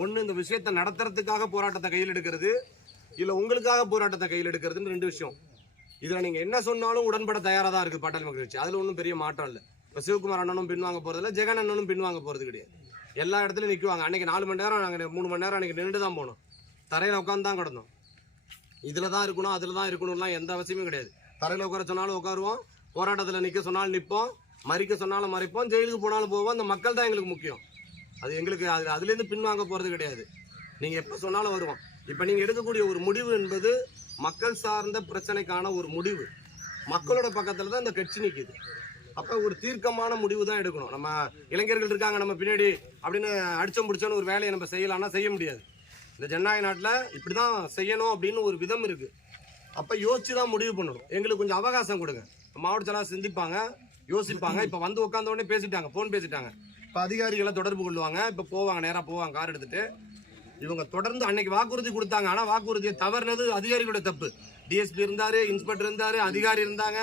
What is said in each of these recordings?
ஒன்று இந்த விஷயத்தை நடத்துறதுக்காக போராட்டத்தை கையில் எடுக்கிறது, இல்லை உங்களுக்காக போராட்டத்தை கையில் எடுக்கிறதுன்னு ரெண்டு விஷயம். இதில் நீங்கள் என்ன சொன்னாலும் உடன்பட தயாராக தான் இருக்குது பாட்டாளி மக்கள் கட்சி. அதில் ஒன்றும் பெரிய மாற்றம் இல்லை. இப்போ சிவகுமார் அண்ணனும் பின்வாங்க போகிறதில்ல, ஜெகன் அண்ணனும் பின்வாங்க போகிறது கிடையாது. எல்லா இடத்துலையும் நிற்குவாங்க. அன்றைக்கி 4 மணி நேரம், நாங்கள் 3 மணி நேரம் அன்றைக்கி நின்று தான் போனோம். தரையில் உட்காந்து தான் கிடந்தோம். இதில் தான் இருக்கணும், அதில் தான் இருக்கணும்லாம் எந்த அவசியமும் கிடையாது. தரையில் உட்கார சொன்னாலும் உட்காருவோம், போராட்டத்தில் நிற்க சொன்னாலும் நிற்போம், மறிக்க சொன்னாலும் மறைப்போம், ஜெயிலுக்கு போனாலும் போவோம். அந்த மக்கள் தான் எங்களுக்கு முக்கியம். அது எங்களுக்கு அதுலேருந்து பின்வாங்க போகிறது கிடையாது. நீங்கள் எப்போ சொன்னாலும் வருவோம். இப்போ நீங்கள் எடுக்கக்கூடிய ஒரு முடிவு என்பது மக்கள் சார்ந்த பிரச்சனைக்கான ஒரு முடிவு. மக்களோட பக்கத்தில் தான் இந்த கட்சி நிற்கிது. அப்போ ஒரு தீர்க்கமான முடிவு தான் எடுக்கணும். நம்ம இளைஞர்கள் இருக்காங்க நம்ம பின்னாடி அப்படின்னு அடிச்சம் பிடிச்சோன்னு ஒரு வேலையை நம்ம செய்யலாம்னா செய்ய முடியாது. இந்த ஜனநாயக நாட்டில் இப்படி தான் செய்யணும் அப்படின்னு ஒரு விதம் இருக்குது. அப்போ யோசிச்சு தான் முடிவு பண்ணணும். எங்களுக்கு கொஞ்சம் அவகாசம் கொடுங்க. மாவட்ட செயலாளர் சிந்திப்பாங்க, யோசிப்பாங்க. இப்போ வந்து உட்காந்த உடனே பேசிட்டாங்க, ஃபோன் பேசிட்டாங்க. இப்போ அதிகாரிகளை தொடர்பு கொள்ளுவாங்க. இப்போ போவாங்க, நேராக போவாங்க கார் எடுத்துகிட்டு. இவங்க தொடர்ந்து அன்னைக்கு வாக்குறுதி கொடுத்தாங்க. ஆனால் வாக்குறுதியை தவறுனது அதிகாரிகளோட தப்பு. டிஎஸ்பி இருந்தார், இன்ஸ்பெக்டர் இருந்தார், அதிகாரி இருந்தாங்க,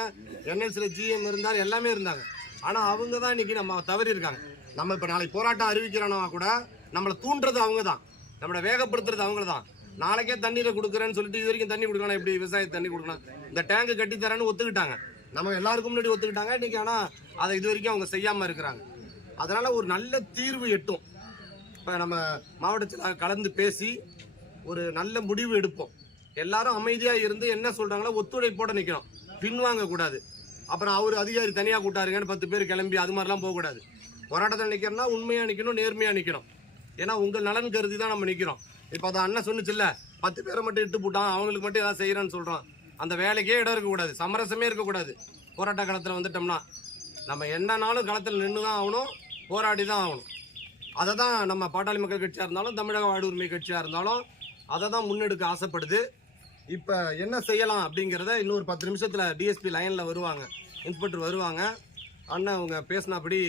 என்எல்சியில் ஜிஎம் இருந்தார், எல்லாமே இருந்தாங்க. ஆனால் அவங்க தான் இன்னைக்கு நம்ம தவறி இருக்காங்க. நம்ம இப்போ நாளைக்கு போராட்டம் அறிவிக்கிறோன்னா கூட நம்மளை தூண்டுறது அவங்க தான், நம்மளை வேகப்படுத்துறது அவங்க தான். நாளைக்கே தண்ணீரை கொடுக்குறேன்னு சொல்லிட்டு இது வரைக்கும் தண்ணி கொடுக்கலாம், எப்படி விவசாய தண்ணி கொடுக்கலாம், இந்த டேங்கு கட்டித்தரேன்னு ஒத்துக்கிட்டாங்க. நம்ம எல்லாருக்கும் முன்னாடி ஒத்துக்கிட்டாங்க இன்னைக்கு. ஆனால் அதை இது வரைக்கும் அவங்க செய்யாமல் இருக்கிறாங்க. அதனால் ஒரு நல்ல தீர்வு எட்டும். இப்போ நம்ம மாவட்டத்தில் கலந்து பேசி ஒரு நல்ல முடிவு எடுப்போம். எல்லாரும் அமைதியாக இருந்து என்ன சொல்கிறாங்களோ ஒத்துழைப்போடு நிற்கணும், பின்வாங்கக்கூடாது. அப்புறம் அவர் அதிகாரி தனியாக கூட்டாருங்கன்னு 10 பேர் கிளம்பி அது மாதிரிலாம் போகக்கூடாது. போராட்டத்தில் நிற்கிறோம்னா உண்மையாக நிற்கணும், நேர்மையாக நிற்கணும். ஏன்னா உங்கள் நலன் கருதி தான் நம்ம நிற்கிறோம். இப்போ அதை அண்ணன் சொன்னிச்சுல்ல, 10 பேரை மட்டும் இட்டு போட்டான், அவங்களுக்கு மட்டும் ஏதாவது செய்கிறேன்னு சொல்கிறோம். அந்த வேலைக்கே இடம் இருக்கக்கூடாது, சமரசமே இருக்கக்கூடாது. போராட்ட களத்தில் வந்துட்டோம்னா நம்ம என்னன்னாலும் களத்தில் நின்று தான் ஆகணும், போராடி தான் ஆகணும். அதை தான் நம்ம பாட்டாளி மக்கள் கட்சியாக இருந்தாலும் தமிழக வாழ் உரிமை கட்சியாக இருந்தாலும் அதை தான் முன்னெடுக்க ஆசைப்படுது. இப்போ என்ன செய்யலாம் அப்படிங்கிறத இன்னொரு 10 நிமிஷத்தில் டிஎஸ்பி லைனில் வருவாங்க, இன்ஸ்பெக்டர் வருவாங்க. அண்ணன் அவங்க பேசினபடி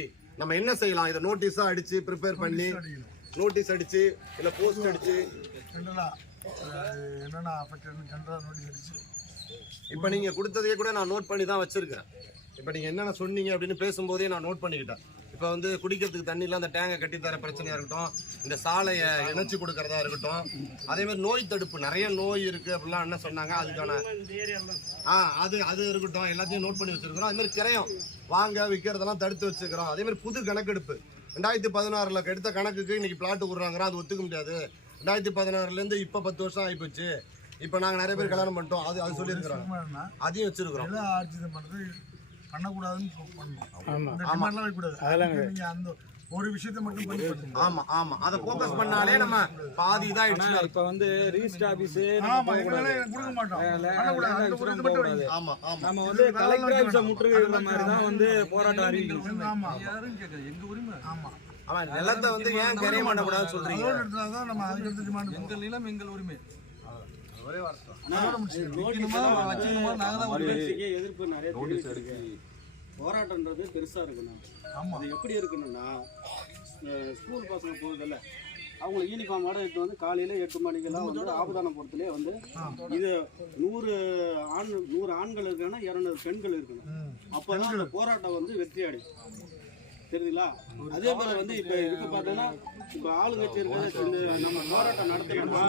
நம்ம என்ன செய்யலாம், இதை நோட்டீஸாக அடித்து ப்ரிப்பேர் பண்ணி, நோட்டீஸ் அடித்து இல்லை போஸ்ட் அடித்து என்னென்ன நோட்டீஸ் அடிச்சு இப்போ நீங்கள் கொடுத்ததையே கூட நான் நோட் பண்ணி தான் வச்சுருக்கேன். இப்போ நீங்கள் என்னென்ன சொன்னீங்க அப்படின்னு பேசும்போதே நான் நோட் பண்ணிக்கிட்டேன். இப்போ வந்து குடிக்கிறதுக்கு தண்ணியில் அந்த டேங்கை கட்டித்தர பிரச்சனையாக இருக்கட்டும், இந்த சாலையை இணைச்சி கொடுக்கறதா இருக்கட்டும், அதேமாதிரி நோய் தடுப்பு நிறைய நோய் இருக்குது அப்படிலாம் என்ன சொன்னாங்க, அதுக்கான அது இருக்கட்டும், எல்லாத்தையும் நோட் பண்ணி வச்சுருக்கிறோம். அதுமாதிரி கிரையம் வாங்க விற்கிறதெல்லாம் தடுத்து வச்சுக்கிறோம். அதேமாதிரி புது கணக்கெடுப்பு 2016 எடுத்த கணக்குக்கு இன்றைக்கி பிளாட்டு விட்றாங்கிறோம், அது ஒத்துக்க முடியாது. 2016 இப்போ 10 வருஷம் ஆகிப்போச்சு. இப்போ நாங்கள் நிறைய பேர் கல்யாணம் பண்ணிட்டோம், அது சொல்லியிருக்கிறோம், அதையும் வச்சுருக்கிறோம். பண்ணக்கூடாதுன்னு அந்த ஒரு விஷயத்தை மட்டும் பண்ணி ஆமா ஆமா அதை ஃபோக்கஸ் பண்ணாலே நம்ம பாதி தான். இப்ப வந்து ரிஜிஸ்டர் ஆபீஸ் கொடுக்க மாட்டோம். ஆமா ஆமா நம்ம வந்து கலெக்டர் ஆபீஸை முற்றுகையிடுற மாதிரி தான் வந்து போராட்டம் அறிவிக்கணும். ஆமா யாரும் கேட்கல, எங்க உரிமை. ஆமா ஆமா நிலத்தை வந்து ஏன் கரைய மாட்டக்கூடாதுன்னு சொல்றீங்க. நம்ம அதுக்கு எடுத்து டிமாண்ட், எங்கள் நிலம் எங்கள் உரிமை. ஒரே வார்த்தை எதிர்ப்பு நிறைய. போராட்டம்ன்றது பெருசா இருக்கணும். அது எப்படி இருக்கணும்னா, ஸ்கூல் பசங்க போகுதில்ல, அவங்க யூனிஃபார்மோட எடுத்து வந்து காலையில 8 மணிக்கெல்லாம் வந்து ஆபதானபுரத்துலேயே வந்து இது 100 ஆண்கள் இருக்காங்கன்னா 200 பெண்கள் இருக்கணும். அப்போதான் அந்த போராட்டம் வந்து வெற்றி அடையும். தெரியுதுங்களா? அதே போல வந்து இப்ப இதுக்கு பார்த்தோன்னா இப்ப ஆளுங்கட்சி இருக்கிற நம்ம போராட்டம் நடத்தணும்னா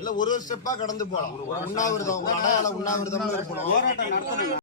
இல்ல ஒரு ஸ்டெப்பா கடந்து போகலாம். உண்ணாவிரதம், அடையாள உண்ணாவிரதம் இருக்கணும். போராட்டம் நடத்தணும்.